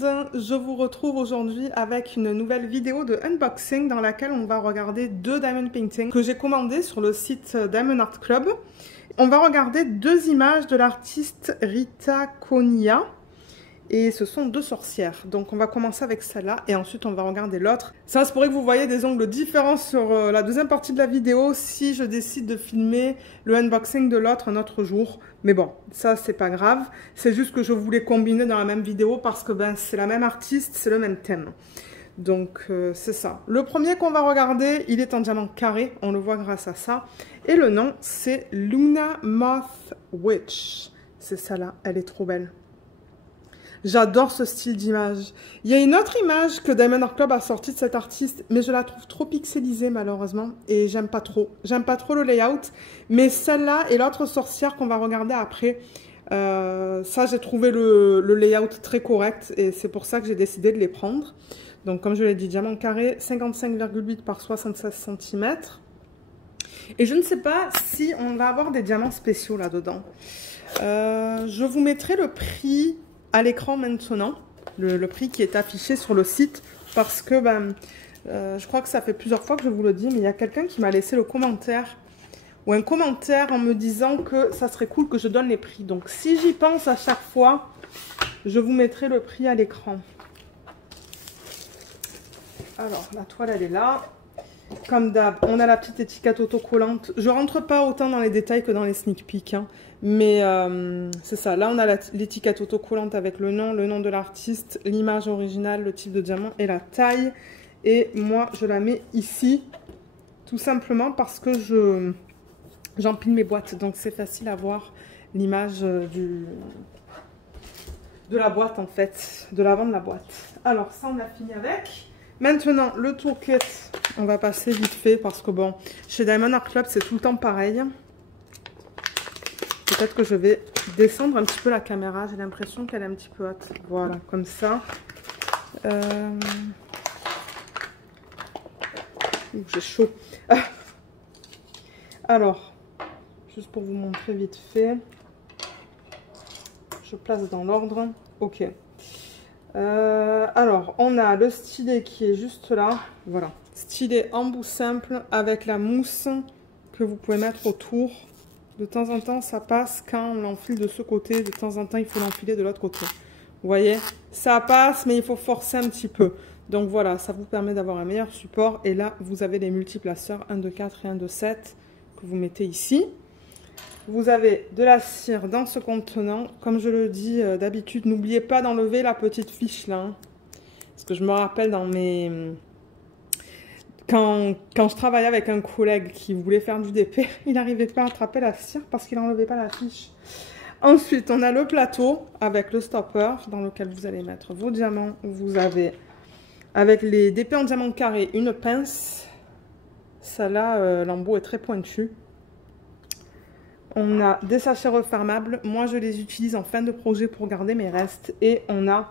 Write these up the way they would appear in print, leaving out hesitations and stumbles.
monde, je vous retrouve aujourd'hui avec une nouvelle vidéo de unboxing dans laquelle on va regarder deux diamond paintings que j'ai commandés sur le site Diamond Art Club. On va regarder deux images de l'artiste Rita Konia et ce sont deux sorcières. Donc on va commencer avec celle-là et ensuite on va regarder l'autre. Ça se pourrait que vous voyez des angles différents sur la deuxième partie de la vidéo si je décide de filmer le unboxing de l'autre un autre jour. Mais bon, ça c'est pas grave. C'est juste que je voulais combiner dans la même vidéo parce que ben, c'est la même artiste, c'est le même thème. Donc c'est ça. Le premier qu'on va regarder, il est en diamant carré, on le voit grâce à ça. Et le nom c'est Luna Moth Witch. C'est ça là, elle est trop belle. J'adore ce style d'image. Il y a une autre image que Diamond Art Club a sortie de cet artiste, mais je la trouve trop pixelisée malheureusement, et j'aime pas trop. J'aime pas trop le layout, mais celle-là et l'autre sorcière qu'on va regarder après, ça j'ai trouvé le layout très correct, et c'est pour ça que j'ai décidé de les prendre. Donc comme je l'ai dit, diamant carré, 55,8 par 76 cm. Et je ne sais pas si on va avoir des diamants spéciaux là-dedans. Je vous mettrai le prix à l'écran maintenant, le prix qui est affiché sur le site, parce que ben, je crois que ça fait plusieurs fois que je vous le dis, mais il y a quelqu'un qui m'a laissé le commentaire, ou un commentaire en me disant que ça serait cool que je donne les prix. Donc si j'y pense à chaque fois, je vous mettrai le prix à l'écran. Alors la toile elle est là. Comme d'hab, on a la petite étiquette autocollante. Je rentre pas autant dans les détails que dans les sneak peeks, hein. Mais c'est ça. Là, on a l'étiquette autocollante avec le nom de l'artiste, l'image originale, le type de diamant et la taille. Et moi, je la mets ici, tout simplement parce que j'empile mes boîtes. Donc, c'est facile à voir l'image de la boîte, en fait, de l'avant de la boîte. Alors, ça, on a fini avec. Maintenant, le toolkit, on va passer vite fait parce que bon, chez Diamond Art Club, c'est tout le temps pareil. Peut-être que je vais descendre un petit peu la caméra. J'ai l'impression qu'elle est un petit peu haute. Voilà, comme ça. J'ai chaud. Alors, juste pour vous montrer vite fait. Je place dans l'ordre. Ok. Alors, on a le stylet qui est juste là. Voilà. Stylet en bout simple avec la mousse que vous pouvez mettre autour. De temps en temps, ça passe quand on l'enfile de ce côté. De temps en temps, il faut l'enfiler de l'autre côté. Vous voyez? Ça passe, mais il faut forcer un petit peu. Donc voilà, ça vous permet d'avoir un meilleur support. Et là, vous avez les multiplaceurs 1 de 4 et 1 de 7 que vous mettez ici. Vous avez de la cire dans ce contenant. Comme je le dis d'habitude, n'oubliez pas d'enlever la petite fiche là. Hein. Parce que je me rappelle dans mes... Quand je travaillais avec un collègue qui voulait faire du DP, il n'arrivait pas à attraper la cire parce qu'il n'enlevait pas la fiche. Ensuite, on a le plateau avec le stopper dans lequel vous allez mettre vos diamants. Vous avez, avec les DP en diamant carré, une pince. Celle-là, l'embout est très pointu. On a des sachets refermables. Moi, je les utilise en fin de projet pour garder mes restes. Et on a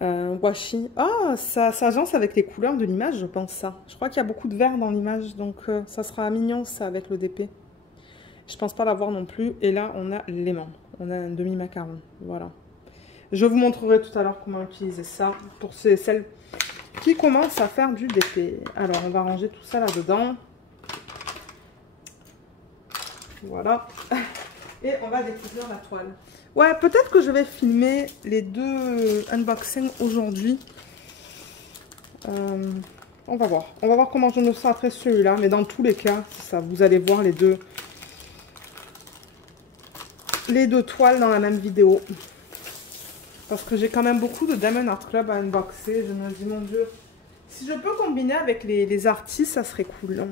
washi. Ah, ça s'agence avec les couleurs de l'image, je pense ça. Je crois qu'il y a beaucoup de vert dans l'image. Donc, ça sera mignon, ça, avec le DP. Je pense pas l'avoir non plus. Et là, on a l'aimant. On a un demi-macaron. Voilà. Je vous montrerai tout à l'heure comment utiliser ça pour celles qui commencent à faire du DP. Alors, on va ranger tout ça là-dedans. Voilà. Et on va découvrir la toile. Ouais, peut-être que je vais filmer les deux unboxings aujourd'hui. On va voir. On va voir comment je me sens après celui-là. Mais dans tous les cas, c'est ça. Vous allez voir les deux toiles dans la même vidéo. Parce que j'ai quand même beaucoup de Diamond Art Club à unboxer. Je me dis, mon Dieu, si je peux combiner avec les artistes, ça serait cool.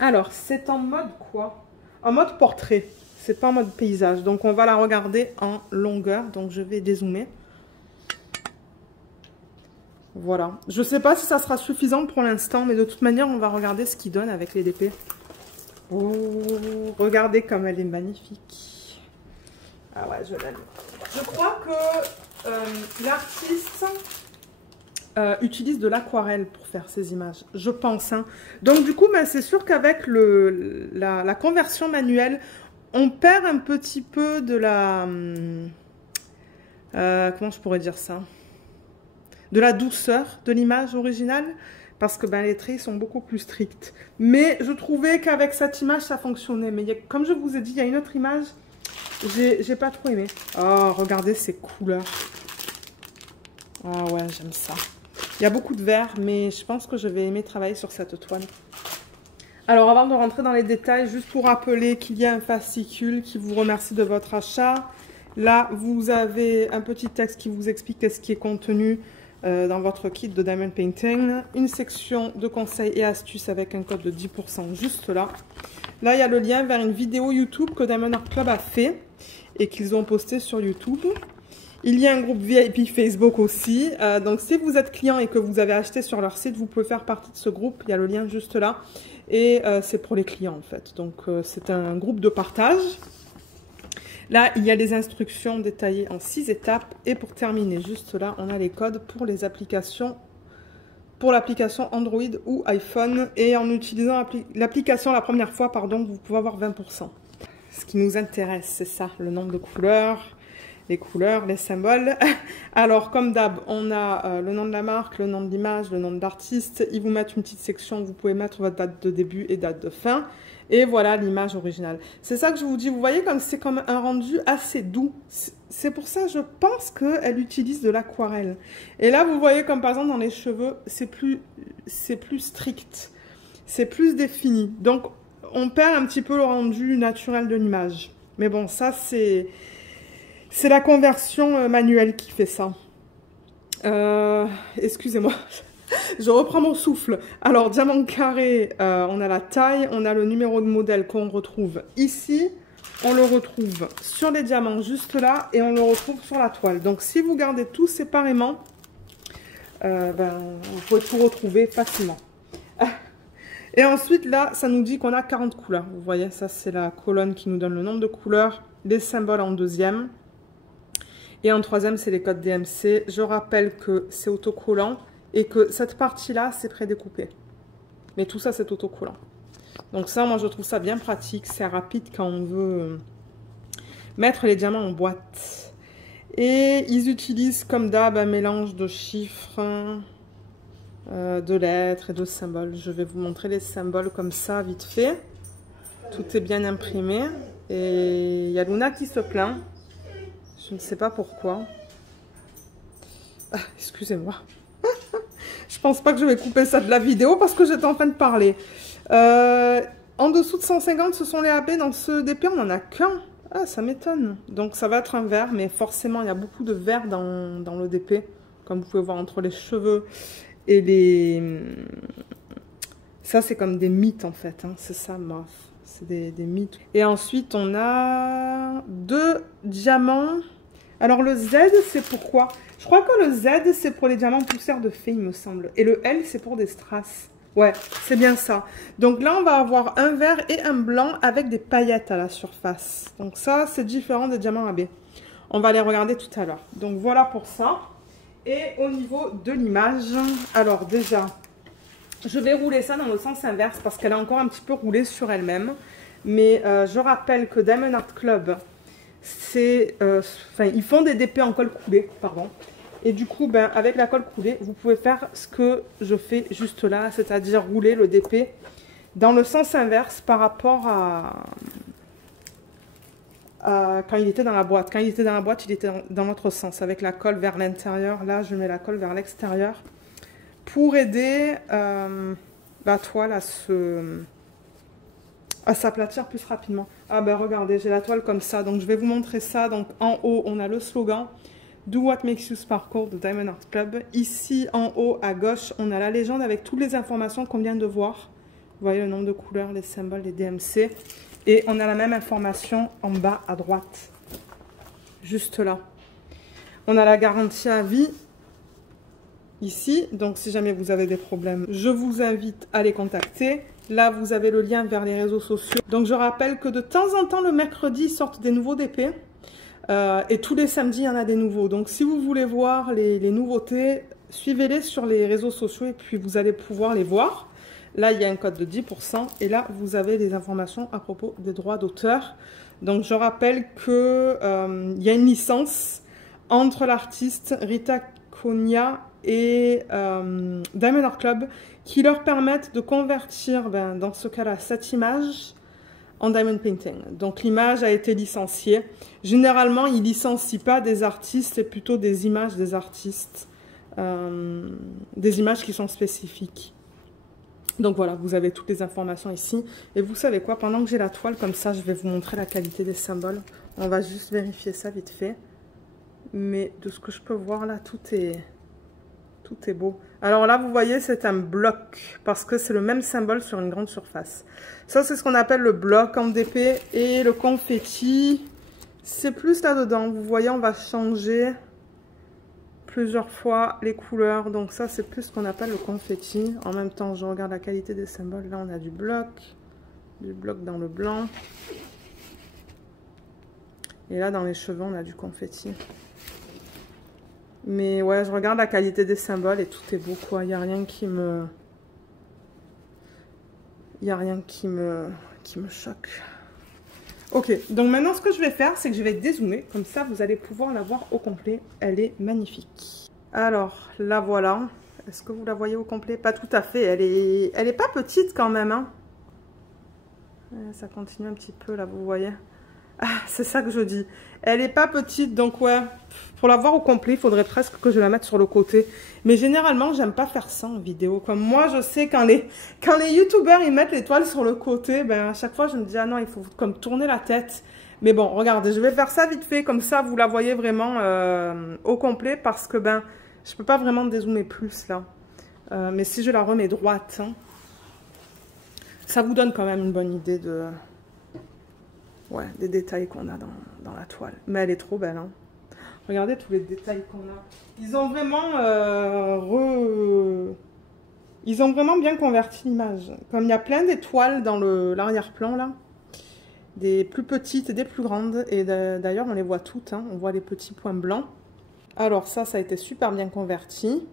Alors, c'est en mode quoi? En mode portrait, c'est pas en mode paysage. Donc on va la regarder en longueur. Donc je vais dézoomer. Voilà. Je sais pas si ça sera suffisant pour l'instant, mais de toute manière, on va regarder ce qu'il donne avec les DP. Oh, regardez comme elle est magnifique. Ah ouais, je l'aime. Je crois que l'artiste utilise de l'aquarelle pour faire ces images, je pense. Hein. Donc du coup, ben, c'est sûr qu'avec la conversion manuelle, on perd un petit peu de comment je pourrais dire ça? De la douceur de l'image originale, parce que ben, les traits sont beaucoup plus stricts. Mais je trouvais qu'avec cette image, ça fonctionnait. Mais comme je vous ai dit, il y a une autre image, j'ai pas trop aimé. Oh, regardez ces couleurs. Ah ouais, j'aime ça. Il y a beaucoup de vert, mais je pense que je vais aimer travailler sur cette toile. Alors, avant de rentrer dans les détails, juste pour rappeler qu'il y a un fascicule qui vous remercie de votre achat. Là, vous avez un petit texte qui vous explique ce qui est contenu dans votre kit de Diamond Painting. Une section de conseils et astuces avec un code de 10% juste là. Là, il y a le lien vers une vidéo YouTube que Diamond Art Club a fait et qu'ils ont posté sur YouTube. Il y a un groupe VIP Facebook aussi. Donc, si vous êtes client et que vous avez acheté sur leur site, vous pouvez faire partie de ce groupe. Il y a le lien juste là. Et c'est pour les clients en fait. Donc, c'est un groupe de partage. Là, il y a les instructions détaillées en 6 étapes. Et pour terminer, juste là, on a les codes pour les applications, pour l'application Android ou iPhone. Et en utilisant l'application la première fois, pardon, vous pouvez avoir 20%. Ce qui nous intéresse, c'est ça, le nombre de couleurs, les couleurs, les symboles. Alors, comme d'hab, on a le nom de la marque, le nom de l'image, le nom de l'artiste. Ils vous mettent une petite section où vous pouvez mettre votre date de début et date de fin. Et voilà l'image originale. C'est ça que je vous dis. Vous voyez comme c'est comme un rendu assez doux. C'est pour ça, je pense qu'elle utilise de l'aquarelle. Et là, vous voyez comme par exemple dans les cheveux, c'est plus strict. C'est plus défini. Donc, on perd un petit peu le rendu naturel de l'image. Mais bon, ça, c'est la conversion manuelle qui fait ça. Excusez-moi. Je reprends mon souffle. Alors, diamant carré, on a la taille, on a le numéro de modèle qu'on retrouve ici. On le retrouve sur les diamants juste là et on le retrouve sur la toile. Donc, si vous gardez tout séparément, vous pouvez tout retrouver facilement. Et ensuite, là, ça nous dit qu'on a 40 couleurs. Vous voyez, ça, c'est la colonne qui nous donne le nombre de couleurs. Les symboles en deuxième. Et en troisième, c'est les codes DMC. Je rappelle que c'est autocollant. Et que cette partie-là, c'est prédécoupé. Mais tout ça, c'est autocollant. Donc ça, moi, je trouve ça bien pratique. C'est rapide quand on veut mettre les diamants en boîte. Et ils utilisent, comme d'hab, un mélange de chiffres, de lettres et de symboles. Je vais vous montrer les symboles comme ça, vite fait. Tout est bien imprimé. Et il y a Luna qui se plaint. Je ne sais pas pourquoi. Ah, excusez-moi. Je pense pas que je vais couper ça de la vidéo parce que j'étais en train de parler. En dessous de 150, ce sont les AB. Dans ce DP, on n'en a qu'un. Ah, ça m'étonne. Donc, ça va être un vert, mais forcément, il y a beaucoup de vert dans le DP. Comme vous pouvez voir, entre les cheveux et les... Ça, c'est comme des mythes, en fait. Hein. C'est ça, moi. C'est des mythes. Et ensuite, on a 2 diamants. Alors, le Z, c'est pourquoi? Je crois que le Z, c'est pour les diamants poussière de fée, il me semble. Et le L, c'est pour des strass. Ouais, c'est bien ça. Donc là, on va avoir un vert et un blanc avec des paillettes à la surface. Donc ça, c'est différent des diamants AB. On va les regarder tout à l'heure. Donc voilà pour ça. Et au niveau de l'image, alors déjà, je vais rouler ça dans le sens inverse parce qu'elle a encore un petit peu roulé sur elle-même. Mais je rappelle que Diamond Art Club... ils font des DP en colle coulée, pardon. Et du coup, avec la colle coulée, vous pouvez faire ce que je fais juste là, c'est-à-dire rouler le DP dans le sens inverse par rapport à quand il était dans la boîte. Quand il était dans la boîte, il était dans l'autre sens, avec la colle vers l'intérieur. Là, je mets la colle vers l'extérieur pour aider la toile à s'aplatir plus rapidement. Ah ben regardez, j'ai la toile comme ça, donc je vais vous montrer ça. Donc en haut, on a le slogan Do What Makes You Sparkle de Diamond Art Club. Ici en haut à gauche, on a la légende avec toutes les informations qu'on vient de voir. Vous voyez le nombre de couleurs, les symboles, les DMC. Et on a la même information en bas à droite, juste là. On a la garantie à vie ici, donc si jamais vous avez des problèmes, je vous invite à les contacter. Là, vous avez le lien vers les réseaux sociaux. Donc, je rappelle que de temps en temps, le mercredi, ils sortent des nouveaux DP. Et tous les samedis, il y en a des nouveaux. Donc, si vous voulez voir les nouveautés, suivez-les sur les réseaux sociaux et puis vous allez pouvoir les voir. Là, il y a un code de 10%. Et là, vous avez des informations à propos des droits d'auteur. Donc, je rappelle qu'il y a une licence entre l'artiste Rita Konya et Diamond Art Club qui leur permettent de convertir, dans ce cas-là, cette image en diamond painting. Donc l'image a été licenciée. Généralement, ils ne licencient pas des artistes, c'est plutôt des images des artistes, des images qui sont spécifiques. Donc voilà, vous avez toutes les informations ici. Et vous savez quoi, pendant que j'ai la toile comme ça, je vais vous montrer la qualité des symboles. On va juste vérifier ça vite fait. Mais de ce que je peux voir là, tout est beau. Alors là, vous voyez, c'est un bloc, parce que c'est le même symbole sur une grande surface. Ça, c'est ce qu'on appelle le bloc en DP. Et le confetti, c'est plus là-dedans. Vous voyez, on va changer plusieurs fois les couleurs. Donc ça, c'est plus ce qu'on appelle le confetti. En même temps, je regarde la qualité des symboles. Là, on a du bloc dans le blanc. Et là, dans les cheveux, on a du confetti. Mais ouais, je regarde la qualité des symboles et tout est beau, quoi. Il n'y a rien qui me... choque. Ok, donc maintenant, ce que je vais faire, c'est que je vais dézoomer. Comme ça, vous allez pouvoir la voir au complet. Elle est magnifique. Alors, la voilà. Est-ce que vous la voyez au complet? Pas tout à fait. Elle est pas petite quand même, hein. Ça continue un petit peu, là, vous voyez. Ah, c'est ça que je dis. Elle est pas petite, donc ouais, pour la voir au complet, il faudrait presque que je la mette sur le côté. Mais généralement, j'aime pas faire ça en vidéo. Comme moi, je sais quand les youtubeurs ils mettent les toiles sur le côté, à chaque fois je me dis ah non, il faut comme tourner la tête. Mais bon, regardez, je vais faire ça vite fait, comme ça vous la voyez vraiment au complet, parce que je peux pas vraiment dézoomer plus là. Mais si je la remets droite, hein, ça vous donne quand même une bonne idée de... Ouais, des détails qu'on a dans la toile. Mais elle est trop belle, hein. Regardez tous les détails qu'on a. Ils ont vraiment Ils ont vraiment bien converti l'image. Comme il y a plein d'étoiles dans l'arrière-plan, là. Des plus petites et des plus grandes. Et d'ailleurs, on les voit toutes, hein. On voit les petits points blancs. Alors ça a été super bien converti.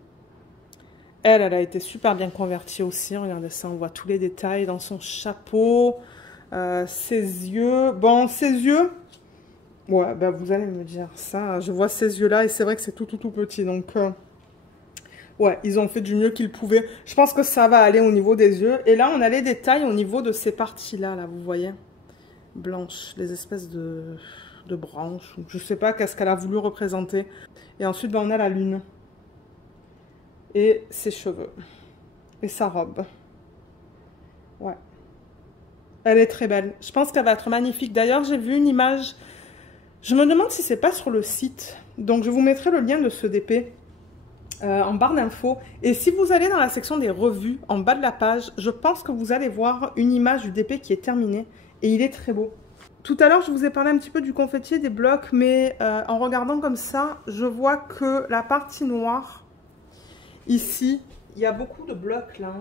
Elle a été super bien convertie aussi. Regardez ça, on voit tous les détails dans son chapeau. Ses yeux, bon ses yeux, ouais vous allez me dire ça, je vois ces yeux là et c'est vrai que c'est tout petit, donc ouais, ils ont fait du mieux qu'ils pouvaient. Je pense que ça va aller au niveau des yeux. Et là on a les détails au niveau de ces parties là, vous voyez, blanches, les espèces de branches, je sais pas qu'est-ce qu'elle a voulu représenter. Et ensuite on a la lune et ses cheveux et sa robe. Ouais, elle est très belle. Je pense qu'elle va être magnifique. D'ailleurs, j'ai vu une image. Je me demande si c'est pas sur le site. Donc, je vous mettrai le lien de ce DP en barre d'infos. Et si vous allez dans la section des revues, en bas de la page, je pense que vous allez voir une image du DP qui est terminée. Et il est très beau. Tout à l'heure, je vous ai parlé un petit peu du confetti et des blocs. Mais en regardant comme ça, je vois que la partie noire, ici, il y a beaucoup de blocs là.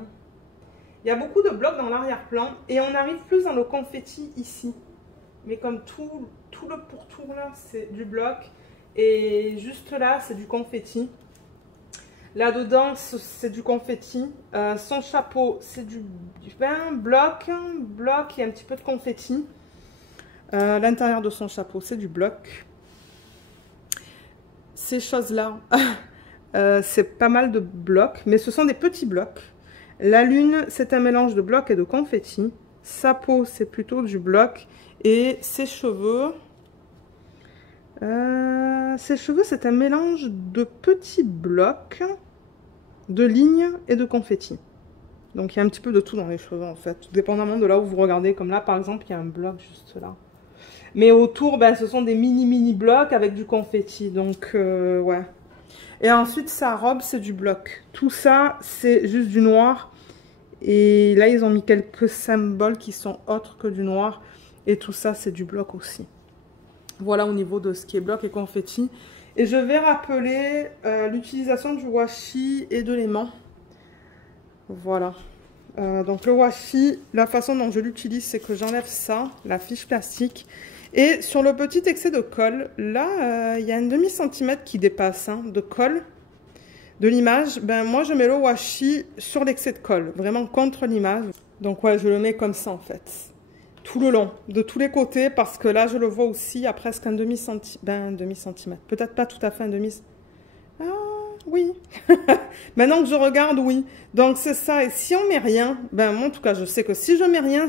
Il y a beaucoup de blocs dans l'arrière-plan et on arrive plus dans le confetti ici. Mais comme tout le pourtour là, c'est du bloc. Et juste là, c'est du confetti. Là-dedans, c'est du confetti. Son chapeau, c'est du bloc et un petit peu de confetti. L'intérieur de son chapeau, c'est du bloc. Ces choses-là, c'est pas mal de blocs, mais ce sont des petits blocs. La lune, c'est un mélange de blocs et de confetti. Sa peau, c'est plutôt du bloc. Et ses cheveux, c'est un mélange de petits blocs, de lignes et de confetti. Donc, il y a un petit peu de tout dans les cheveux, en fait. Tout dépendamment de là où vous regardez. Comme là, par exemple, il y a un bloc juste là. Mais autour, ce sont des mini blocs avec du confetti. Donc, ouais. Et ensuite, sa robe, c'est du bloc. Tout ça, c'est juste du noir. Et là, ils ont mis quelques symboles qui sont autres que du noir. Et tout ça, c'est du bloc aussi. Voilà au niveau de ce qui est bloc et confetti. Et je vais rappeler l'utilisation du washi et de l'aimant. Voilà. Donc le washi, la façon dont je l'utilise, c'est que j'enlève ça, la fiche plastique. Et sur le petit excès de colle, là, il y a un demi-centimètre qui dépasse de colle de l'image. Moi, je mets le washi sur l'excès de colle, vraiment contre l'image. Donc, ouais, je le mets comme ça, en fait. tout le long, de tous les côtés, parce que là, je le vois aussi à presque un demi-centimètre. Ben, un demi-centimètre. Peut-être pas tout à fait un demi... Ah, oui. Maintenant que je regarde, oui. Donc, c'est ça. Et si on met rien, ben, moi, en tout cas, je sais que si je mets rien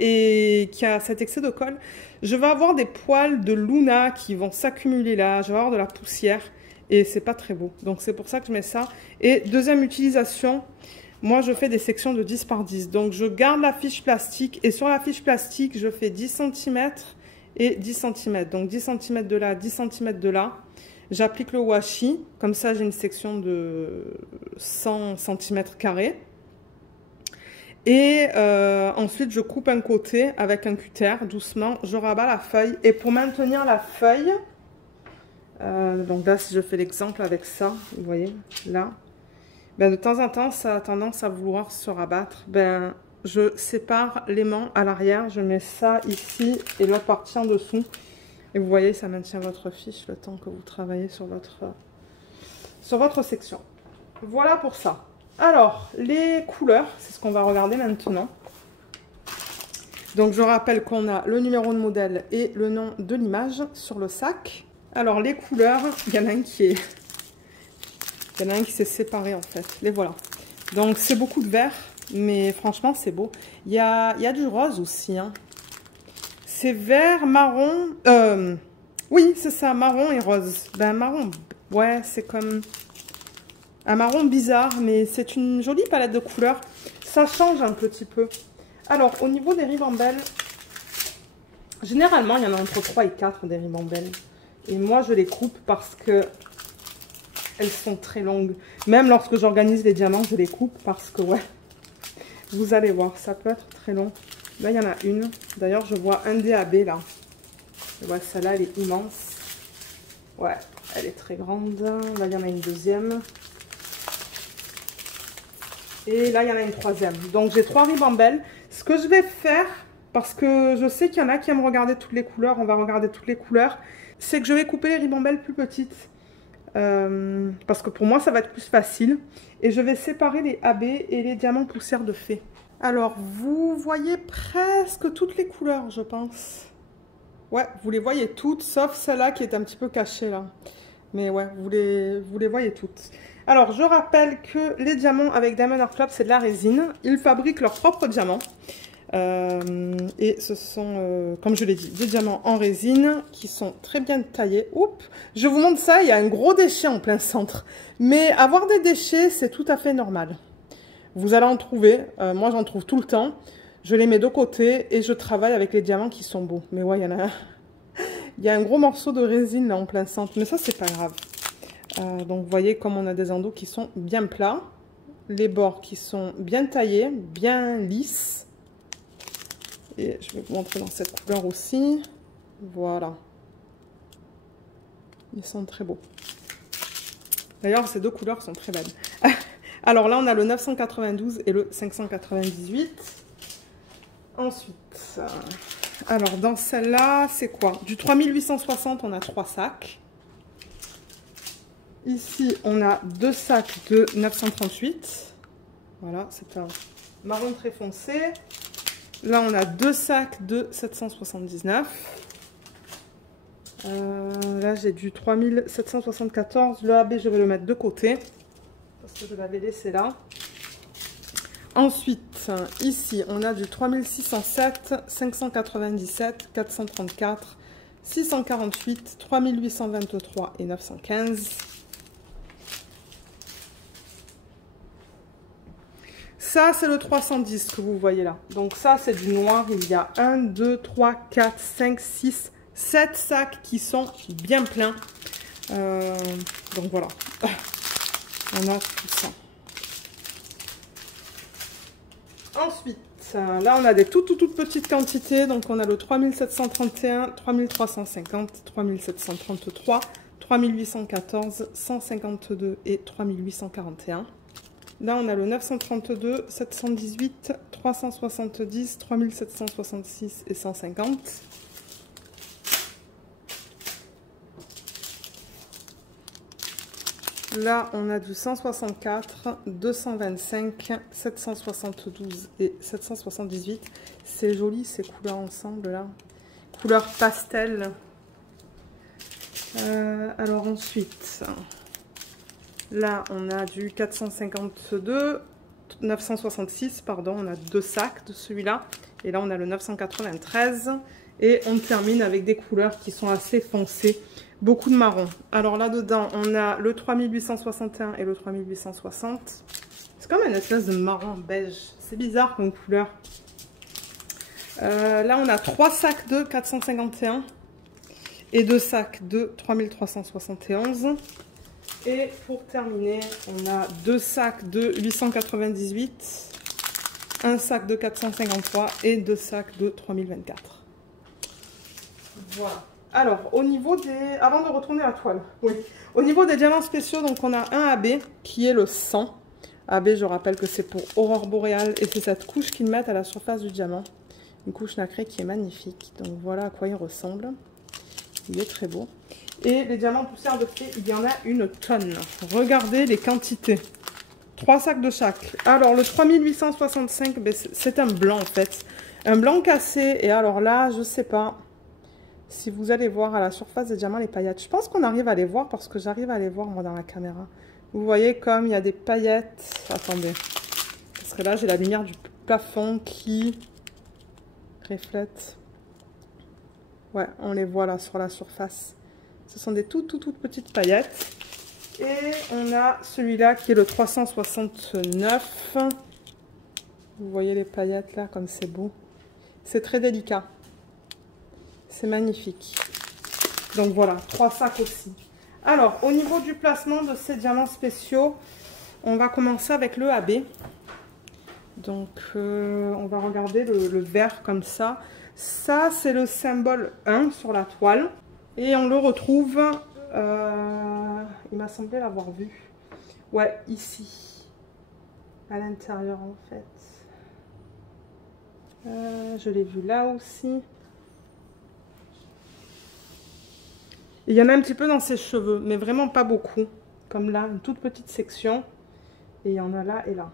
et qu'il y a cet excès de colle, je vais avoir des poils de Luna qui vont s'accumuler là. Je vais avoir de la poussière et c'est pas très beau. Donc, c'est pour ça que je mets ça. Et deuxième utilisation... Moi, je fais des sections de 10 par 10. Donc, je garde la fiche plastique. Et sur la fiche plastique, je fais 10 cm et 10 cm. Donc, 10 cm de là, 10 cm de là. J'applique le washi. Comme ça, j'ai une section de 100 cm². Et ensuite, je coupe un côté avec un cutter. Doucement, je rabats la feuille. Et pour maintenir la feuille... donc là, si je fais l'exemple avec ça, vous voyez, là... Ben, de temps en temps, ça a tendance à vouloir se rabattre. Ben, je sépare l'aimant à l'arrière, je mets ça ici et l'autre partie en dessous. Et vous voyez, ça maintient votre fiche le temps que vous travaillez sur votre section. Voilà pour ça. Alors, les couleurs, c'est ce qu'on va regarder maintenant. Donc, je rappelle qu'on a le numéro de modèle et le nom de l'image sur le sac. Alors, les couleurs, il y en a un qui est... Il y en a un qui s'est séparé en fait. Les voilà. Donc c'est beaucoup de vert, mais franchement c'est beau. Il y a du rose aussi. Hein. C'est vert, marron. Oui, c'est ça, marron et rose. Ben marron, ouais, c'est comme un marron bizarre, mais c'est une jolie palette de couleurs. Ça change un petit peu. Alors au niveau des ribambelles, généralement il y en a entre 3 et 4 des ribambelles. Et moi je les coupe parce que elles sont très longues. Même lorsque j'organise les diamants, je les coupe parce que, ouais, vous allez voir, ça peut être très long. Là, il y en a une. D'ailleurs, je vois un DAB, là. Ouais, celle-là, elle est immense. Ouais, elle est très grande. Là, il y en a une deuxième. Et là, il y en a une troisième. Donc, j'ai 3 ribambelles. Ce que je vais faire, parce que je sais qu'il y en a qui aiment regarder toutes les couleurs, on va regarder toutes les couleurs, c'est que je vais couper les ribambelles plus petites. Parce que pour moi ça va être plus facile et je vais séparer les AB et les diamants poussière de fée. Alors vous voyez presque toutes les couleurs je pense. Ouais, vous les voyez toutes sauf celle-là qui est un petit peu cachée là. Mais ouais, vous les voyez toutes. Alors je rappelle que les diamants avec Diamond Art Club c'est de la résine. Ils fabriquent leurs propres diamants. Et ce sont, comme je l'ai dit, des diamants en résine qui sont très bien taillés. Oups, je vous montre ça, il y a un gros déchet en plein centre. Mais avoir des déchets, c'est tout à fait normal. Vous allez en trouver, moi j'en trouve tout le temps. Je les mets de côté et je travaille avec les diamants qui sont beaux. Mais ouais, il y en a un. Il y a un gros morceau de résine là en plein centre, mais ça c'est pas grave. Donc vous voyez comme on a des endos qui sont bien plats. Les bords qui sont bien taillés, bien lisses. Et je vais vous montrer dans cette couleur aussi. Voilà. Ils sont très beaux. D'ailleurs, ces deux couleurs sont très belles. Alors là, on a le 992 et le 598. Ensuite, alors dans celle-là, c'est quoi? Du 3860, on a 3 sacs. Ici, on a 2 sacs de 938. Voilà, c'est un marron très foncé. Là, on a 2 sacs de 779. Là, j'ai du 3774. Le AB, je vais le mettre de côté. Parce que je l'avais laissé là. Ensuite, ici, on a du 3607, 597, 434, 648, 3823 et 915. Ça, c'est le 310 que vous voyez là. Donc ça, c'est du noir. Il y a 1, 2, 3, 4, 5, 6, 7 sacs qui sont bien pleins. Donc voilà. On a tout ça. Ensuite, là, on a des toutes petites quantités. Donc on a le 3731, 3350, 3733, 3814, 152 et 3841. Là, on a le 932, 718, 370, 3766 et 150. Là, on a du 164, 225, 772 et 778. c'est joli ces couleurs ensemble là. Couleur pastel. Alors ensuite, là on a du 452, 966 pardon, on a 2 sacs de celui-là. Et là on a le 993. Et on termine avec des couleurs qui sont assez foncées. Beaucoup de marron. Alors là-dedans, on a le 3861 et le 3860. C'est comme une espèce de marron beige. C'est bizarre comme couleur. Là, on a 3 sacs de 451 et 2 sacs de 3371. Et pour terminer, on a 2 sacs de 898, un sac de 453 et 2 sacs de 3024. Voilà. Alors, au niveau des... Avant de retourner à la toile, oui. Au niveau des diamants spéciaux, donc on a un AB qui est le 100. AB, je rappelle que c'est pour Aurore Boréale et c'est cette couche qu'ils mettent à la surface du diamant. Une couche nacrée qui est magnifique. Donc voilà à quoi il ressemble. Il est très beau. Et les diamants poussière de fée, il y en a une tonne. Regardez les quantités. 3 sacs de chaque. Alors, le 3865, ben, c'est un blanc en fait. Un blanc cassé. Et alors là, je sais pas... Si vous allez voir à la surface des diamants les paillettes, je pense qu'on arrive à les voir parce que j'arrive à les voir moi dans la caméra. Vous voyez comme il y a des paillettes. Attendez. Parce que là j'ai la lumière du plafond qui reflète. Ouais, on les voit là sur la surface. Ce sont des toutes petites paillettes. Et on a celui-là qui est le 369. Vous voyez les paillettes là comme c'est beau. C'est très délicat. C'est magnifique. Donc voilà, 3 sacs aussi. Alors, au niveau du placement de ces diamants spéciaux, on va commencer avec le AB. Donc, on va regarder le vert comme ça. Ça, c'est le symbole 1 sur la toile. Et on le retrouve, il m'a semblé l'avoir vu. Ouais, ici. À l'intérieur, en fait. Je l'ai vu là aussi. Il y en a un petit peu dans ses cheveux, mais vraiment pas beaucoup. Comme là, une toute petite section. Et il y en a là et là.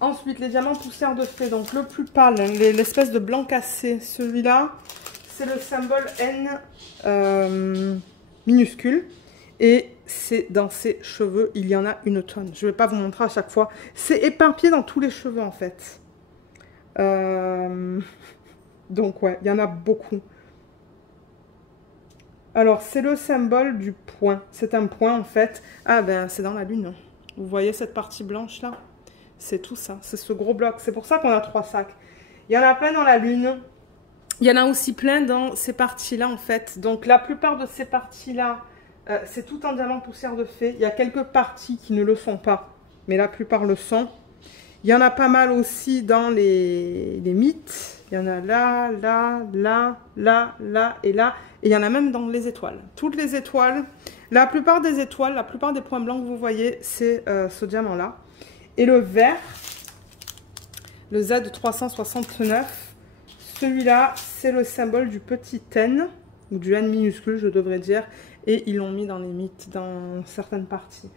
Ensuite, les diamants poussière de fée. Donc le plus pâle, l'espèce de blanc cassé. Celui-là, c'est le symbole N minuscule. Et c'est dans ses cheveux, il y en a une tonne. Je ne vais pas vous montrer à chaque fois. C'est éparpillé dans tous les cheveux en fait. Donc ouais, il y en a beaucoup. Alors, c'est le symbole du point. C'est un point, en fait. Ah, ben, c'est dans la lune. Vous voyez cette partie blanche, là? C'est tout ça. C'est ce gros bloc. C'est pour ça qu'on a 3 sacs. Il y en a plein dans la lune. Il y en a aussi plein dans ces parties-là, en fait. Donc, la plupart de ces parties-là, c'est tout en diamant poussière de fée. Il y a quelques parties qui ne le sont pas. Mais la plupart le sont. Il y en a pas mal aussi dans les mythes. Il y en a là, là, là, là, là et là. Et il y en a même dans les étoiles. Toutes les étoiles, la plupart des étoiles, la plupart des points blancs que vous voyez, c'est ce diamant-là. Et le vert, le Z369, celui-là, c'est le symbole du petit N, ou du N minuscule, je devrais dire. Et ils l'ont mis dans les mythes, dans certaines parties.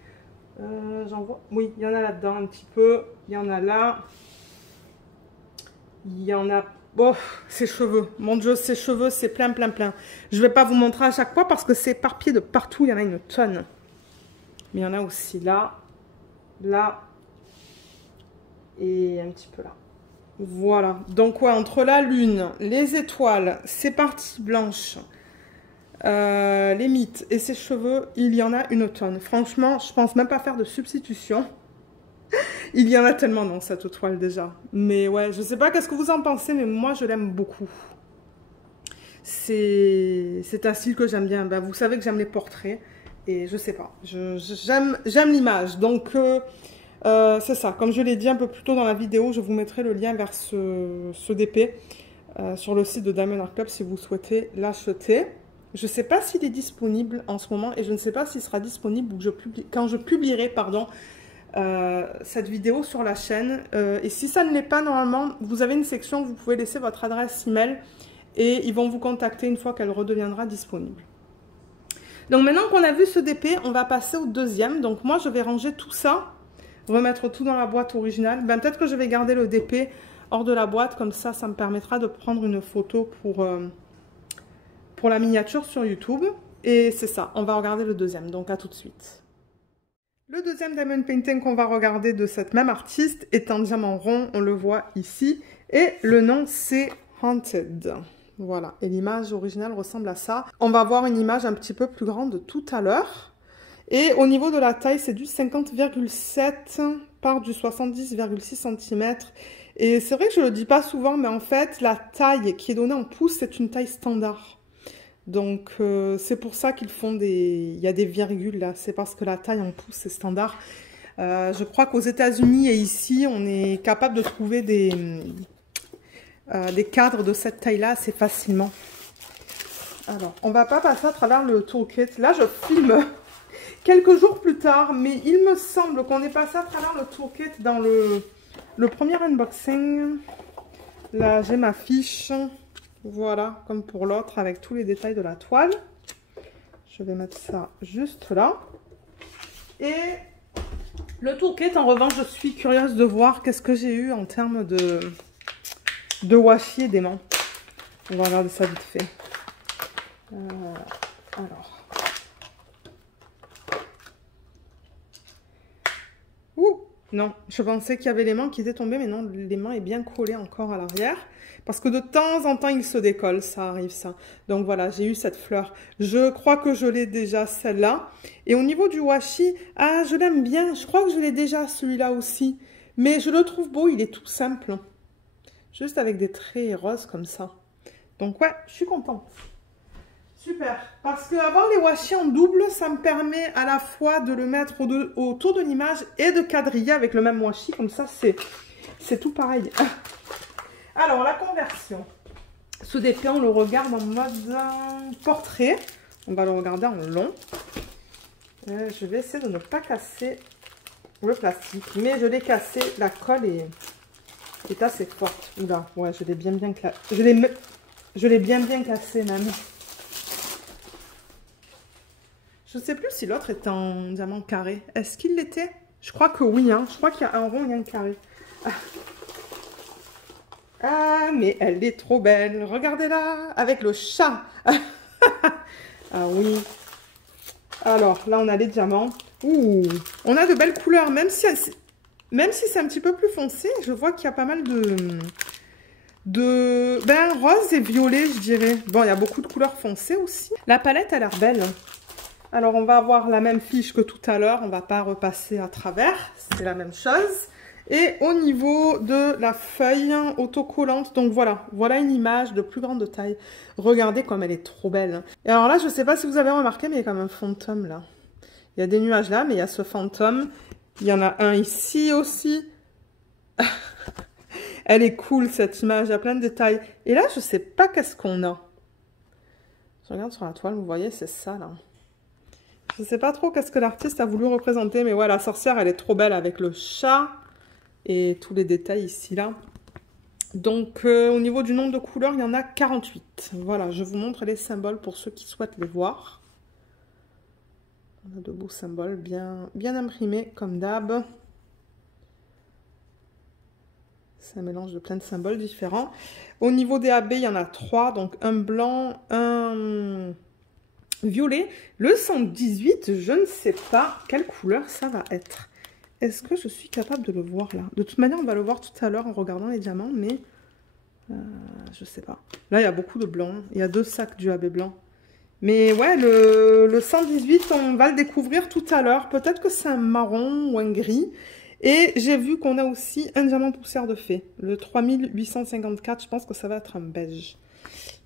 J'en vois. Oui, il y en a là-dedans un petit peu. Il y en a là. Il y en a... Oh, ses cheveux. Mon Dieu, ses cheveux, c'est plein, plein, plein. Je ne vais pas vous montrer à chaque fois parce que c'est éparpillé de partout. Il y en a une tonne. Mais il y en a aussi là, là et un petit peu là. Voilà. Donc, ouais, entre la lune, les étoiles, ces parties blanches, les mythes et ses cheveux, il y en a une tonne. Franchement, je pense même pas faire de substitution. Il y en a tellement dans cette toile déjà. Mais ouais, je sais pas qu'est-ce que vous en pensez, mais moi je l'aime beaucoup. C'est un style que j'aime bien. Ben, vous savez que j'aime les portraits. Et je sais pas, j'aime l'image. Donc c'est ça, comme je l'ai dit un peu plus tôt dans la vidéo, je vous mettrai le lien vers ce DP sur le site de Diamond Art Club si vous souhaitez l'acheter. Je ne sais pas s'il est disponible en ce moment et je ne sais pas s'il sera disponible quand je publierai pardon, cette vidéo sur la chaîne. Et si ça ne l'est pas, normalement, vous avez une section où vous pouvez laisser votre adresse email et ils vont vous contacter une fois qu'elle redeviendra disponible. Donc maintenant qu'on a vu ce DP, on va passer au deuxième. Donc moi, je vais ranger tout ça, remettre tout dans la boîte originale. Ben, peut-être que je vais garder le DP hors de la boîte. Comme ça me permettra de prendre une photo pour la miniature sur YouTube. Et c'est ça, on va regarder le deuxième, donc à tout de suite. Le deuxième diamond painting qu'on va regarder de cette même artiste est en diamant rond, on le voit ici. Et le nom c'est Haunted. Voilà, et l'image originale ressemble à ça. On va voir une image un petit peu plus grande tout à l'heure. Et au niveau de la taille, c'est du 50,7 par du 70,6 cm. Et c'est vrai que je ne le dis pas souvent, mais en fait, la taille qui est donnée en pouces, c'est une taille standard. Donc, c'est pour ça qu'ils font il y a des virgules là. C'est parce que la taille en pouces, c'est standard. Je crois qu'aux États-Unis et ici, on est capable de trouver des cadres de cette taille-là assez facilement. Alors, on va pas passer à travers le toolkit. Là, je filme quelques jours plus tard, mais il me semble qu'on est passé à travers le toolkit dans le premier unboxing. Là, j'ai ma fiche. Voilà, comme pour l'autre, avec tous les détails de la toile. Je vais mettre ça juste là. Et le toolkit, en revanche, je suis curieuse de voir qu'est-ce que j'ai eu en termes de washi et d'aimant. On va regarder ça vite fait. Alors. Ouh, non, je pensais qu'il y avait l'aimant qui était tombé, mais non, l'aimant est bien collé encore à l'arrière. Parce que de temps en temps, il se décolle, ça arrive ça. Donc voilà, j'ai eu cette fleur. Je crois que je l'ai déjà, celle-là. Et au niveau du washi, ah, je l'aime bien. Je crois que je l'ai déjà, celui-là aussi. Mais je le trouve beau, il est tout simple. Juste avec des traits roses comme ça. Donc ouais, je suis contente. Super. Parce que avoir les washi en double, ça me permet à la fois de le mettre autour de l'image et de quadriller avec le même washi. Comme ça, c'est tout pareil. Alors, la conversion. Ce DP, on le regarde en mode portrait. On va le regarder en long. Je vais essayer de ne pas casser le plastique. Mais je l'ai cassé. La colle est assez forte. Oula, ouais, je l'ai bien cassé. Je l'ai bien cassé même. Je ne sais plus si l'autre est en diamant carré. Est-ce qu'il l'était? Je crois que oui. Hein. Je crois qu'il y a un rond et un carré. Ah, mais elle est trop belle. Regardez-la, avec le chat. Ah oui. Alors, là, on a les diamants. Ouh, on a de belles couleurs. Même si c'est un petit peu plus foncé, je vois qu'il y a pas mal ben, rose et violet, je dirais. Bon, il y a beaucoup de couleurs foncées aussi. La palette a l'air belle. Alors, on va avoir la même fiche que tout à l'heure. On ne va pas repasser à travers. C'est la même chose. Et au niveau de la feuille autocollante, donc voilà une image de plus grande taille. Regardez comme elle est trop belle. Et alors là, je ne sais pas si vous avez remarqué, mais il y a comme un fantôme là. Il y a des nuages là, mais il y a ce fantôme. Il y en a un ici aussi. Elle est cool cette image, il y a plein de détails. Et là, je ne sais pas qu'est-ce qu'on a. Je regarde sur la toile, vous voyez, c'est ça là. Je ne sais pas trop qu'est-ce que l'artiste a voulu représenter, mais ouais, la sorcière, elle est trop belle avec le chat. Et tous les détails ici, là. Donc, au niveau du nombre de couleurs, il y en a 48. Voilà, je vous montre les symboles pour ceux qui souhaitent les voir. On a de beaux symboles, bien imprimés, comme d'hab. C'est un mélange de plein de symboles différents. Au niveau des AB, il y en a 3. Donc, un blanc, un violet. Le 118, je ne sais pas quelle couleur ça va être. Est-ce que je suis capable de le voir là? De toute manière, on va le voir tout à l'heure en regardant les diamants, mais je sais pas. Là, il y a beaucoup de blanc. Il y a 2 sacs du AB blanc. Mais ouais, le 118, on va le découvrir tout à l'heure. Peut-être que c'est un marron ou un gris. Et j'ai vu qu'on a aussi un diamant poussière de fée. Le 3854, je pense que ça va être un beige.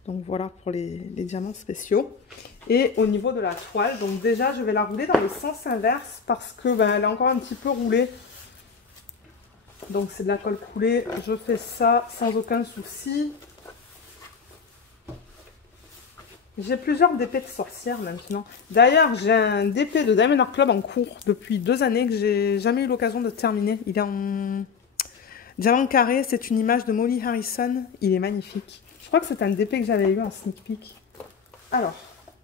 Donc voilà pour les diamants spéciaux. Et au niveau de la toile, donc déjà je vais la rouler dans le sens inverse parce que ben, elle est encore un petit peu roulée. Donc c'est de la colle coulée. Je fais ça sans aucun souci. J'ai plusieurs DP de sorcière maintenant. D'ailleurs, j'ai un DP de Diamond Art Club en cours depuis 2 années que j'ai jamais eu l'occasion de terminer. Il est en diamant carré. C'est une image de Molly Harrison. Il est magnifique. Je crois que c'est un DP que j'avais eu en sneak peek. Alors,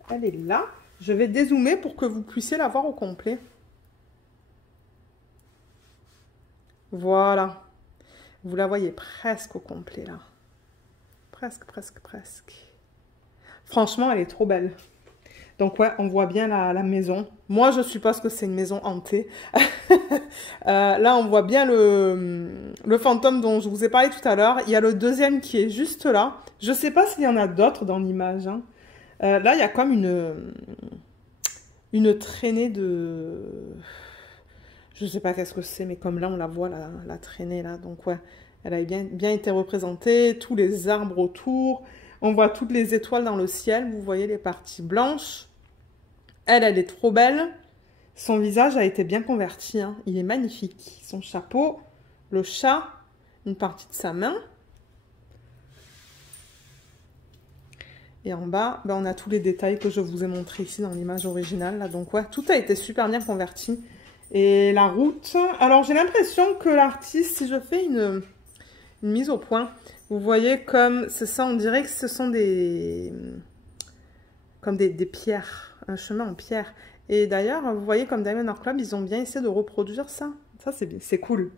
elle est là. Je vais dézoomer pour que vous puissiez la voir au complet. Voilà. Vous la voyez presque au complet là. Presque, presque, presque. Franchement, elle est trop belle. Donc ouais, on voit bien la maison. Moi, je suppose que c'est une maison hantée. Là, on voit bien le fantôme dont je vous ai parlé tout à l'heure. Il y a le deuxième qui est juste là. Je ne sais pas s'il y en a d'autres dans l'image. Hein. Là, il y a comme une traînée de... Je ne sais pas qu'est-ce que c'est, mais comme là, on la voit, la traînée là. Donc ouais, elle a bien été représentée. Tous les arbres autour. On voit toutes les étoiles dans le ciel. Vous voyez les parties blanches. Elle est trop belle. Son visage a été bien converti. Hein. Il est magnifique. Son chapeau, le chat, une partie de sa main. Et en bas, ben, on a tous les détails que je vous ai montrés ici dans l'image originale. Là. Donc ouais, tout a été super bien converti. Et la route... Alors j'ai l'impression que l'artiste, si je fais une mise au point... Vous voyez comme, c'est ça, on dirait que ce sont comme des pierres, un chemin en pierre. Et d'ailleurs, vous voyez comme Diamond Art Club, ils ont bien essayé de reproduire ça. Ça, c'est cool.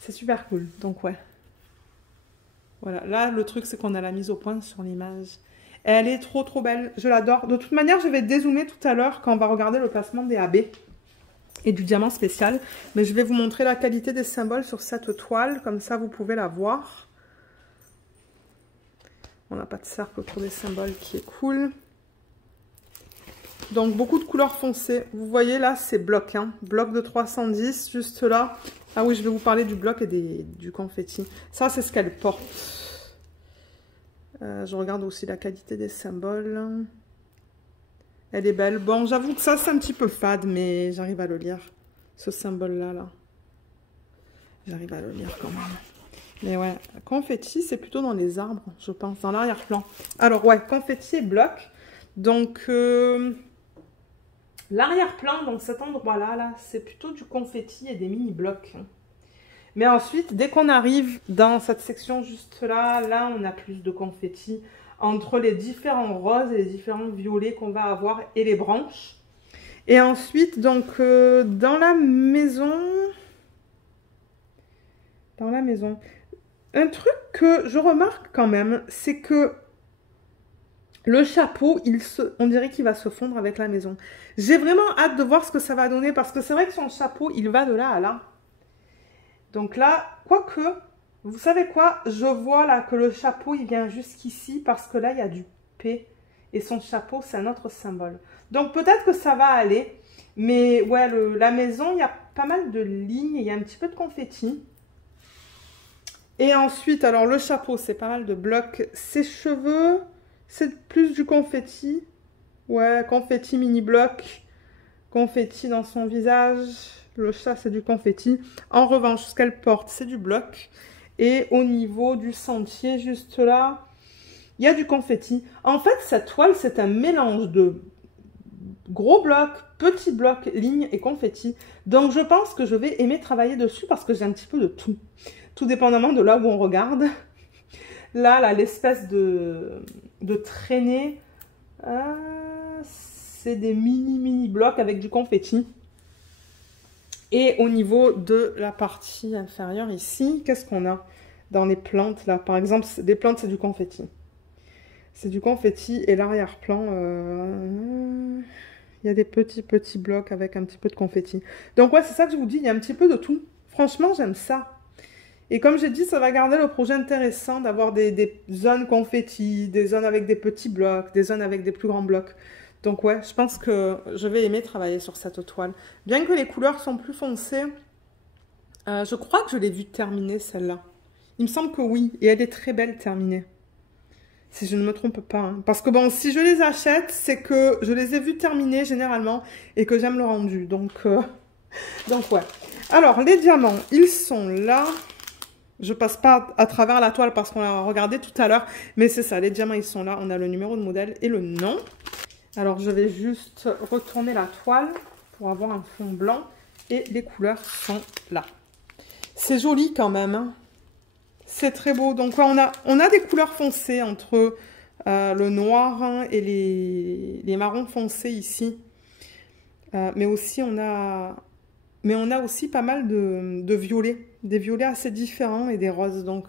C'est super cool. Donc, ouais. Voilà. Là, le truc, c'est qu'on a la mise au point sur l'image. Elle est trop, trop belle. Je l'adore. De toute manière, je vais dézoomer tout à l'heure quand on va regarder le placement des AB et du diamant spécial. Mais je vais vous montrer la qualité des symboles sur cette toile. Comme ça, vous pouvez la voir. On n'a pas de cercle autour des symboles qui est cool. Donc, beaucoup de couleurs foncées. Vous voyez là, c'est bloc. Hein. Bloc de 310, juste là. Ah oui, je vais vous parler du bloc et du confetti. Ça, c'est ce qu'elle porte. Je regarde aussi la qualité des symboles. Elle est belle. Bon, j'avoue que ça, c'est un petit peu fade, mais j'arrive à le lire. Ce symbole-là, là. J'arrive à le lire quand même. Mais ouais, confetti, c'est plutôt dans les arbres, je pense, dans l'arrière-plan. Alors ouais, confetti et bloc. Donc, l'arrière-plan, dans cet endroit-là, là, c'est plutôt du confetti et des mini-blocs. Mais ensuite, dès qu'on arrive dans cette section juste là, là, on a plus de confetti entre les différents roses et les différents violets qu'on va avoir et les branches. Et ensuite, donc, dans la maison... Un truc que je remarque quand même, c'est que le chapeau, on dirait qu'il va se fondre avec la maison. J'ai vraiment hâte de voir ce que ça va donner, parce que c'est vrai que son chapeau, il va de là à là. Donc là, quoique, vous savez quoi? Je vois là que le chapeau, il vient jusqu'ici, parce que là, il y a du P. Et son chapeau, c'est un autre symbole. Donc peut-être que ça va aller. Mais ouais, la maison, il y a pas mal de lignes, il y a un petit peu de confetti. Et ensuite, alors le chapeau, c'est pas mal de blocs. Ses cheveux, c'est plus du confetti. Ouais, confetti mini-bloc. Confetti dans son visage. Le chat, c'est du confetti. En revanche, ce qu'elle porte, c'est du bloc. Et au niveau du sentier, juste là, il y a du confetti. En fait, cette toile, c'est un mélange de gros blocs, petits blocs, lignes et confetti. Donc, je pense que je vais aimer travailler dessus parce que j'ai un petit peu de tout. Tout dépendamment de là où on regarde. Là, l'espèce de traînée, c'est des mini blocs avec du confetti. Et au niveau de la partie inférieure ici, qu'est-ce qu'on a dans les plantes là? Par exemple, des plantes, c'est du confetti. C'est du confetti et l'arrière-plan, il y a des petits blocs avec un petit peu de confetti. Donc ouais, c'est ça que je vous dis, il y a un petit peu de tout. Franchement, j'aime ça. Et comme j'ai dit, ça va garder le projet intéressant d'avoir des zones confetti, des zones avec des petits blocs, des zones avec des plus grands blocs. Donc ouais, je pense que je vais aimer travailler sur cette toile. Bien que les couleurs sont plus foncées, je crois que je l'ai vue terminée celle-là. Il me semble que oui, et elle est très belle terminée. Si je ne me trompe pas. Hein. Parce que bon, si je les achète, c'est que je les ai vues terminées généralement et que j'aime le rendu. Donc ouais. Alors, les diamants, ils sont là. Je passe pas à travers la toile parce qu'on l'a regardé tout à l'heure. Mais c'est ça, les diamants, ils sont là. On a le numéro de modèle et le nom. Alors, je vais juste retourner la toile pour avoir un fond blanc. Et les couleurs sont là. C'est joli quand même. Hein. C'est très beau. Donc, ouais, on a des couleurs foncées entre le noir hein, et les marrons foncés ici. Mais on a aussi pas mal de violet. des violets assez différents et des roses. Donc,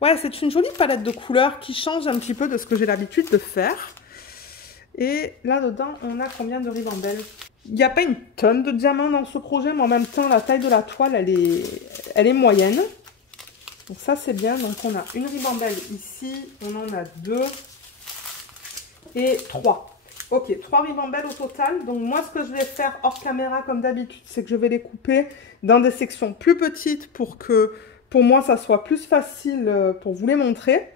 ouais, c'est une jolie palette de couleurs qui change un petit peu de ce que j'ai l'habitude de faire. Et là-dedans, on a combien de ribambelles? Il n'y a pas une tonne de diamants dans ce projet, mais en même temps, la taille de la toile, elle est moyenne. Donc ça, c'est bien. Donc, on a une ribambelle ici, on en a 2 et 3. Ok, 3 ribambelles au total. Donc moi, ce que je vais faire hors caméra, comme d'habitude, c'est que je vais les couper dans des sections plus petites pour que, pour moi, ça soit plus facile pour vous les montrer.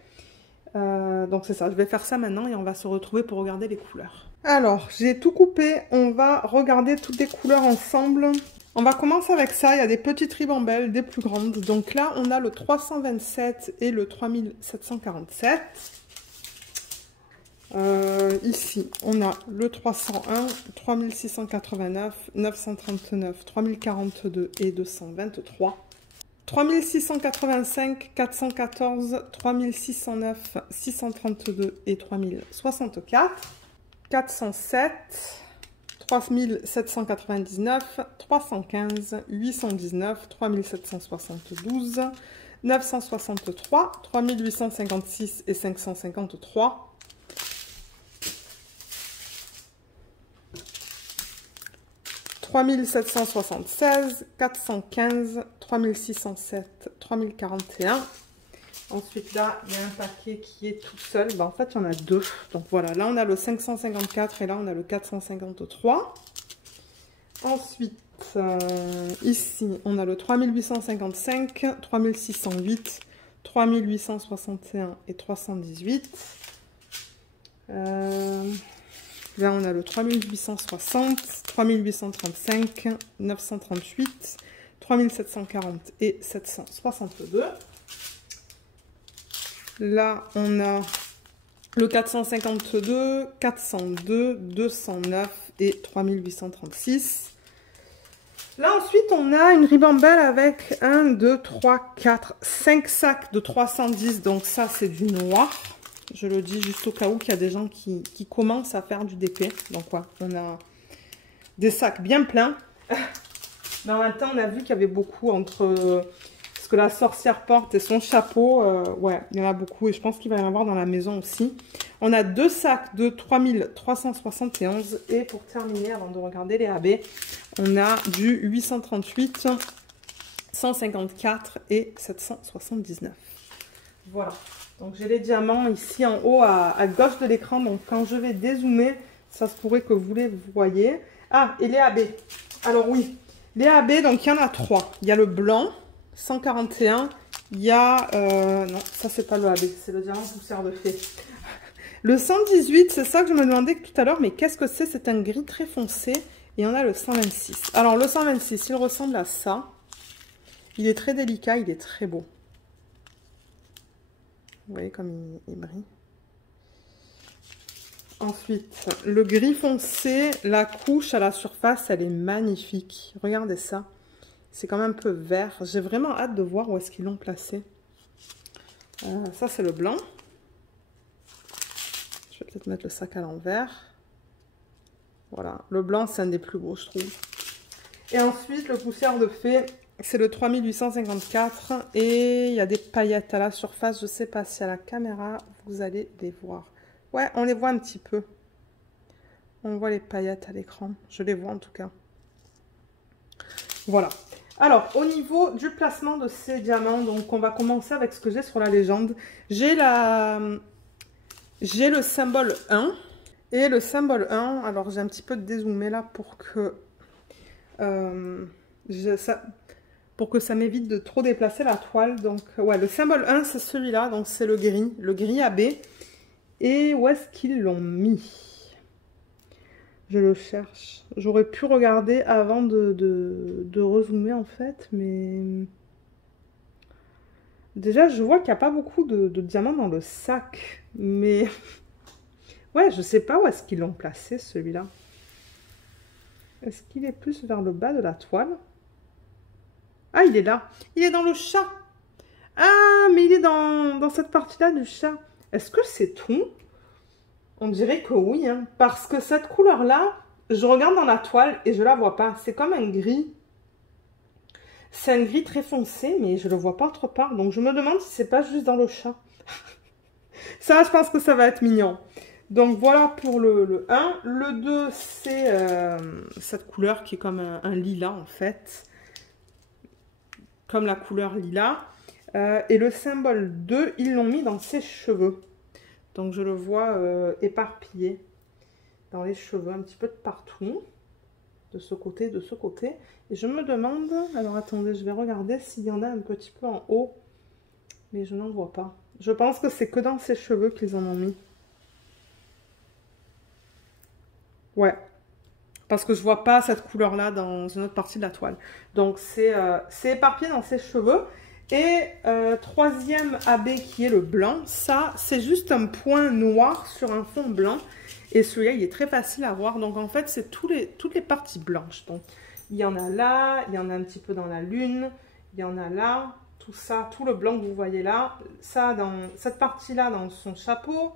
Donc c'est ça, je vais faire ça maintenant et on va se retrouver pour regarder les couleurs. Alors, j'ai tout coupé. On va regarder toutes les couleurs ensemble. On va commencer avec ça. Il y a des petites ribambelles, des plus grandes. Donc là, on a le 327 et le 3747. Ici, on a le 301, 3689, 939, 3042 et 223. 3685, 414, 3609, 632 et 3064. 407, 3799, 315, 819, 3772, 963, 3856 et 553. 3776, 415, 3607, 3041. Ensuite, là, il y a un paquet qui est tout seul. Ben, en fait, il y en a 2. Donc, voilà. Là, on a le 554 et là, on a le 453. Ensuite, ici, on a le 3855, 3608, 3861 et 318. Là, on a le 3860, 3835, 938, 3740 et 762. Là, on a le 452, 402, 209 et 3836. Là, ensuite, on a une ribambelle avec 1, 2, 3, 4, 5 sacs de 310. Donc ça, c'est du noir. Je le dis juste au cas où qu'il y a des gens qui commencent à faire du DP. Donc, ouais, on a des sacs bien pleins. Mais en même temps, on a vu qu'il y avait beaucoup entre ce que la sorcière porte et son chapeau. Ouais, il y en a beaucoup et je pense qu'il va y en avoir dans la maison aussi. On a 2 sacs de 3371. Et pour terminer, avant de regarder les AB, on a du 838, 154 et 779. Voilà. Donc j'ai les diamants ici en haut à gauche de l'écran. Donc quand je vais dézoomer, ça se pourrait que vous les voyez. Ah, et les AB. Alors oui, les AB, donc il y en a 3. Il y a le blanc, 141. Il y a... non, ça c'est pas le AB, c'est le diamant poussière de fée. Le 118, c'est ça que je me demandais tout à l'heure. Mais qu'est-ce que c'est? C'est un gris très foncé. Et on a le 126. Alors le 126, il ressemble à ça. Il est très délicat, il est très beau. Vous voyez comme il brille. Ensuite, le gris foncé, la couche à la surface, elle est magnifique. Regardez ça. C'est quand même un peu vert. J'ai vraiment hâte de voir où est-ce qu'ils l'ont placé. Ça, c'est le blanc. Je vais peut-être mettre le sac à l'envers. Voilà. Le blanc, c'est un des plus beaux, je trouve. Et ensuite, le poussière de fée, c'est le 3854 et il y a des paillettes à la surface. Je ne sais pas si à la caméra, vous allez les voir. Ouais, on les voit un petit peu. On voit les paillettes à l'écran. Je les vois en tout cas. Voilà. Alors, au niveau du placement de ces diamants, donc on va commencer avec ce que j'ai sur la légende. J'ai le symbole 1. Et le symbole 1, alors j'ai un petit peu dézoomé là pour que... pour que ça m'évite de trop déplacer la toile. Donc, ouais, le symbole 1, c'est celui-là. Donc, c'est le gris AB. Et où est-ce qu'ils l'ont mis? Je le cherche. J'aurais pu regarder avant de rezoomer, en fait. Mais... déjà, je vois qu'il n'y a pas beaucoup de diamants dans le sac. Mais... ouais, je ne sais pas où est-ce qu'ils l'ont placé, celui-là. Est-ce qu'il est plus vers le bas de la toile? Ah, il est là. Il est dans le chat. Ah, mais il est dans cette partie-là du chat. Est-ce que c'est tout? On dirait que oui, hein, parce que cette couleur-là, je regarde dans la toile et je la vois pas. C'est comme un gris. C'est un gris très foncé, mais je le vois pas autre part. Donc je me demande si c'est pas juste dans le chat. Ça, je pense que ça va être mignon. Donc voilà pour le 1. Le 2, c'est cette couleur qui est comme un lilas en fait. Comme la couleur lilas. Et le symbole 2, ils l'ont mis dans ses cheveux. Donc je le vois éparpillé dans les cheveux, un petit peu de partout. De ce côté, de ce côté. Et je me demande, alors attendez, je vais regarder s'il y en a un petit peu en haut. Mais je n'en vois pas. Je pense que c'est que dans ses cheveux qu'ils en ont mis. Ouais. Parce que je vois pas cette couleur-là dans une autre partie de la toile. Donc c'est éparpillé dans ses cheveux. Et troisième AB qui est le blanc. Ça, c'est juste un point noir sur un fond blanc. Et celui-là, il est très facile à voir. Donc en fait, c'est toutes les parties blanches. Donc il y en a là, il y en a un petit peu dans la lune, il y en a là. Tout ça, tout le blanc que vous voyez là. Ça, dans cette partie-là, dans son chapeau.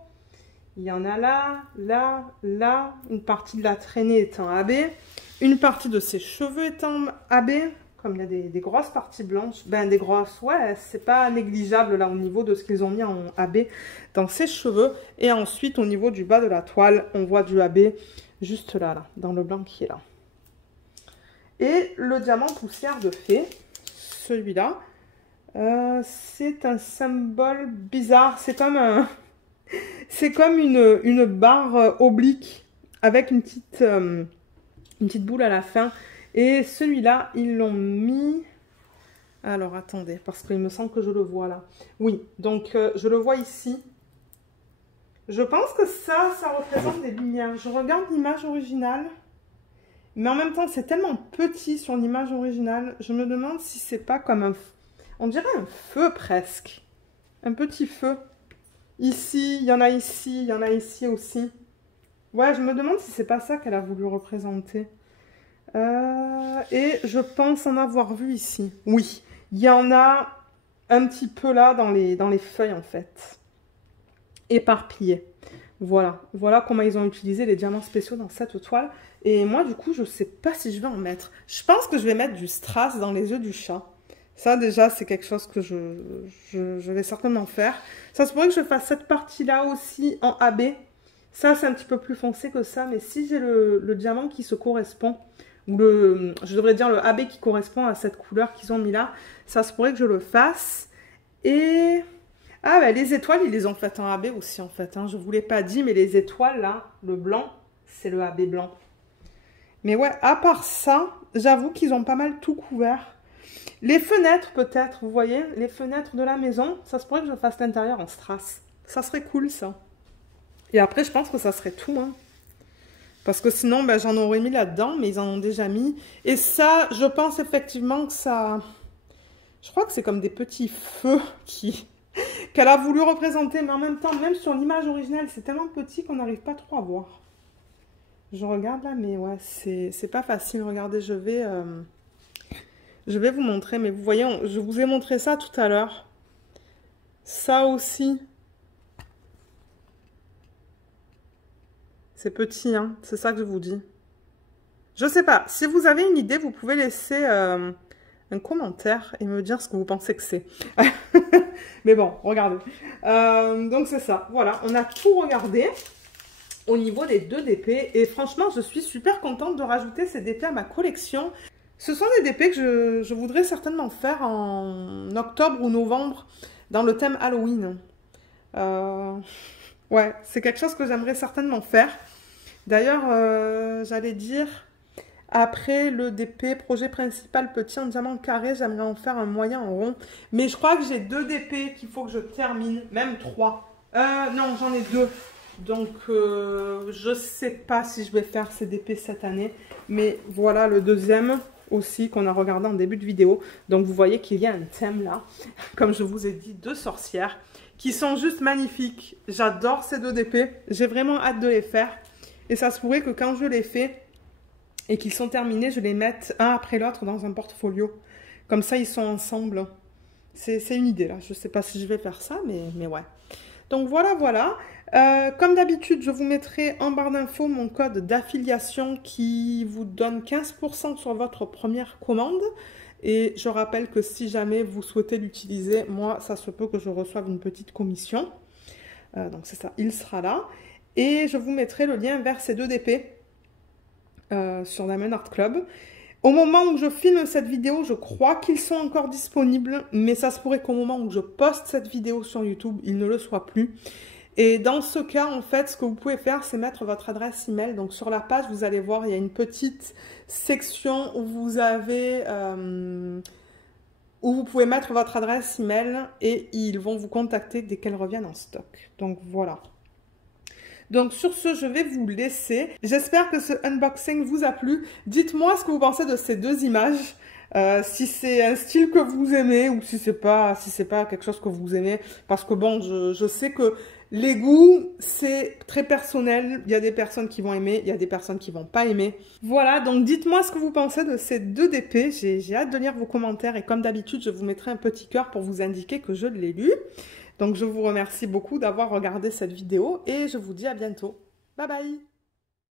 Il y en a là, là, là. Une partie de la traînée étant AB. Une partie de ses cheveux étant AB. Comme il y a des grosses parties blanches. Ben, des grosses, ouais, c'est pas négligeable là au niveau de ce qu'ils ont mis en AB dans ses cheveux. Et ensuite, au niveau du bas de la toile, on voit du AB juste là, là, dans le blanc qui est là. Et le diamant poussière de fée, celui-là, c'est un symbole bizarre. C'est comme une barre oblique avec une petite boule à la fin. Et celui-là, ils l'ont mis... Alors, attendez, parce qu'il me semble que je le vois là. Oui, donc je le vois ici. Je pense que ça représente des lumières. Je regarde l'image originale. Mais en même temps, c'est tellement petit sur l'image originale. Je me demande si c'est pas comme un... On dirait un feu presque. Un petit feu. Ici, il y en a ici, il y en a ici aussi. Ouais, je me demande si c'est pas ça qu'elle a voulu représenter. Et je pense en avoir vu ici. Oui, il y en a un petit peu là dans les feuilles en fait. Éparpillées. Voilà. Voilà comment ils ont utilisé les diamants spéciaux dans cette toile. Et moi du coup, je sais pas si je vais en mettre. Je pense que je vais mettre du strass dans les yeux du chat. Ça déjà, c'est quelque chose que je vais certainement faire. Ça se pourrait que je fasse cette partie-là aussi en AB. Ça, c'est un petit peu plus foncé que ça. Mais si j'ai le diamant qui se correspond... ou je devrais dire le AB qui correspond à cette couleur qu'ils ont mis là, ça se pourrait que je le fasse. Et ah ben les étoiles, ils les ont faites en AB aussi en fait, hein. Je ne vous l'ai pas dit, mais les étoiles là, le blanc, c'est le AB blanc. Mais ouais, à part ça, j'avoue qu'ils ont pas mal tout couvert. Les fenêtres peut-être, vous voyez, les fenêtres de la maison, ça se pourrait que je fasse l'intérieur en strass. Ça serait cool ça. Et après, je pense que ça serait tout, hein. Parce que sinon, ben, j'en aurais mis là-dedans, mais ils en ont déjà mis. Et ça, je pense effectivement que ça... Je crois que c'est comme des petits feux qu'elle a voulu représenter. Mais en même temps, même sur l'image originale, c'est tellement petit qu'on n'arrive pas trop à voir. Je regarde là, mais ouais, c'est pas facile. Regardez, je vais vous montrer. Mais vous voyez, je vous ai montré ça tout à l'heure. Ça aussi... C'est petit, hein. C'est ça que je vous dis. Je sais pas. Si vous avez une idée, vous pouvez laisser un commentaire et me dire ce que vous pensez que c'est. Mais bon, regardez. Donc c'est ça. Voilà, on a tout regardé au niveau des 2 DP. Et franchement, je suis super contente de rajouter ces DP à ma collection. Ce sont des DP que je voudrais certainement faire en octobre ou novembre dans le thème Halloween. Ouais, c'est quelque chose que j'aimerais certainement faire. D'ailleurs, j'allais dire, après le DP, projet principal petit en diamant carré, j'aimerais en faire un moyen en rond. Mais je crois que j'ai 2 DP qu'il faut que je termine, même 3. Non, j'en ai 2. Donc, je sais pas si je vais faire ces DP cette année. Mais voilà le deuxième aussi qu'on a regardé en début de vidéo. Donc, vous voyez qu'il y a un thème là, comme je vous ai dit, de sorcières, qui sont juste magnifiques. J'adore ces 2 DP. J'ai vraiment hâte de les faire. Et ça se pourrait que quand je les fais et qu'ils sont terminés, je les mette un après l'autre dans un portfolio. Comme ça, ils sont ensemble. C'est une idée là. Je ne sais pas si je vais faire ça, mais ouais. Donc voilà, voilà. Comme d'habitude, je vous mettrai en barre d'infos mon code d'affiliation qui vous donne 15% sur votre première commande. Et je rappelle que si jamais vous souhaitez l'utiliser, moi, ça se peut que je reçoive une petite commission. Donc c'est ça, il sera là. Et je vous mettrai le lien vers ces 2 DP sur Diamond Art Club. Au moment où je filme cette vidéo, je crois qu'ils sont encore disponibles, mais ça se pourrait qu'au moment où je poste cette vidéo sur YouTube, ils ne le soient plus. Et dans ce cas, en fait, ce que vous pouvez faire, c'est mettre votre adresse email. Donc sur la page, vous allez voir, il y a une petite section où vous avez... où vous pouvez mettre votre adresse email et ils vont vous contacter dès qu'elles reviennent en stock. Donc voilà. Donc sur ce, je vais vous laisser. J'espère que ce unboxing vous a plu. Dites-moi ce que vous pensez de ces 2 images. Si c'est un style que vous aimez ou si c'est pas quelque chose que vous aimez. Parce que bon, je sais que les goûts, c'est très personnel. Il y a des personnes qui vont aimer, il y a des personnes qui vont pas aimer. Voilà, donc dites-moi ce que vous pensez de ces 2 DP. J'ai hâte de lire vos commentaires et comme d'habitude, je vous mettrai un petit cœur pour vous indiquer que je l'ai lu. Donc je vous remercie beaucoup d'avoir regardé cette vidéo et je vous dis à bientôt. Bye bye!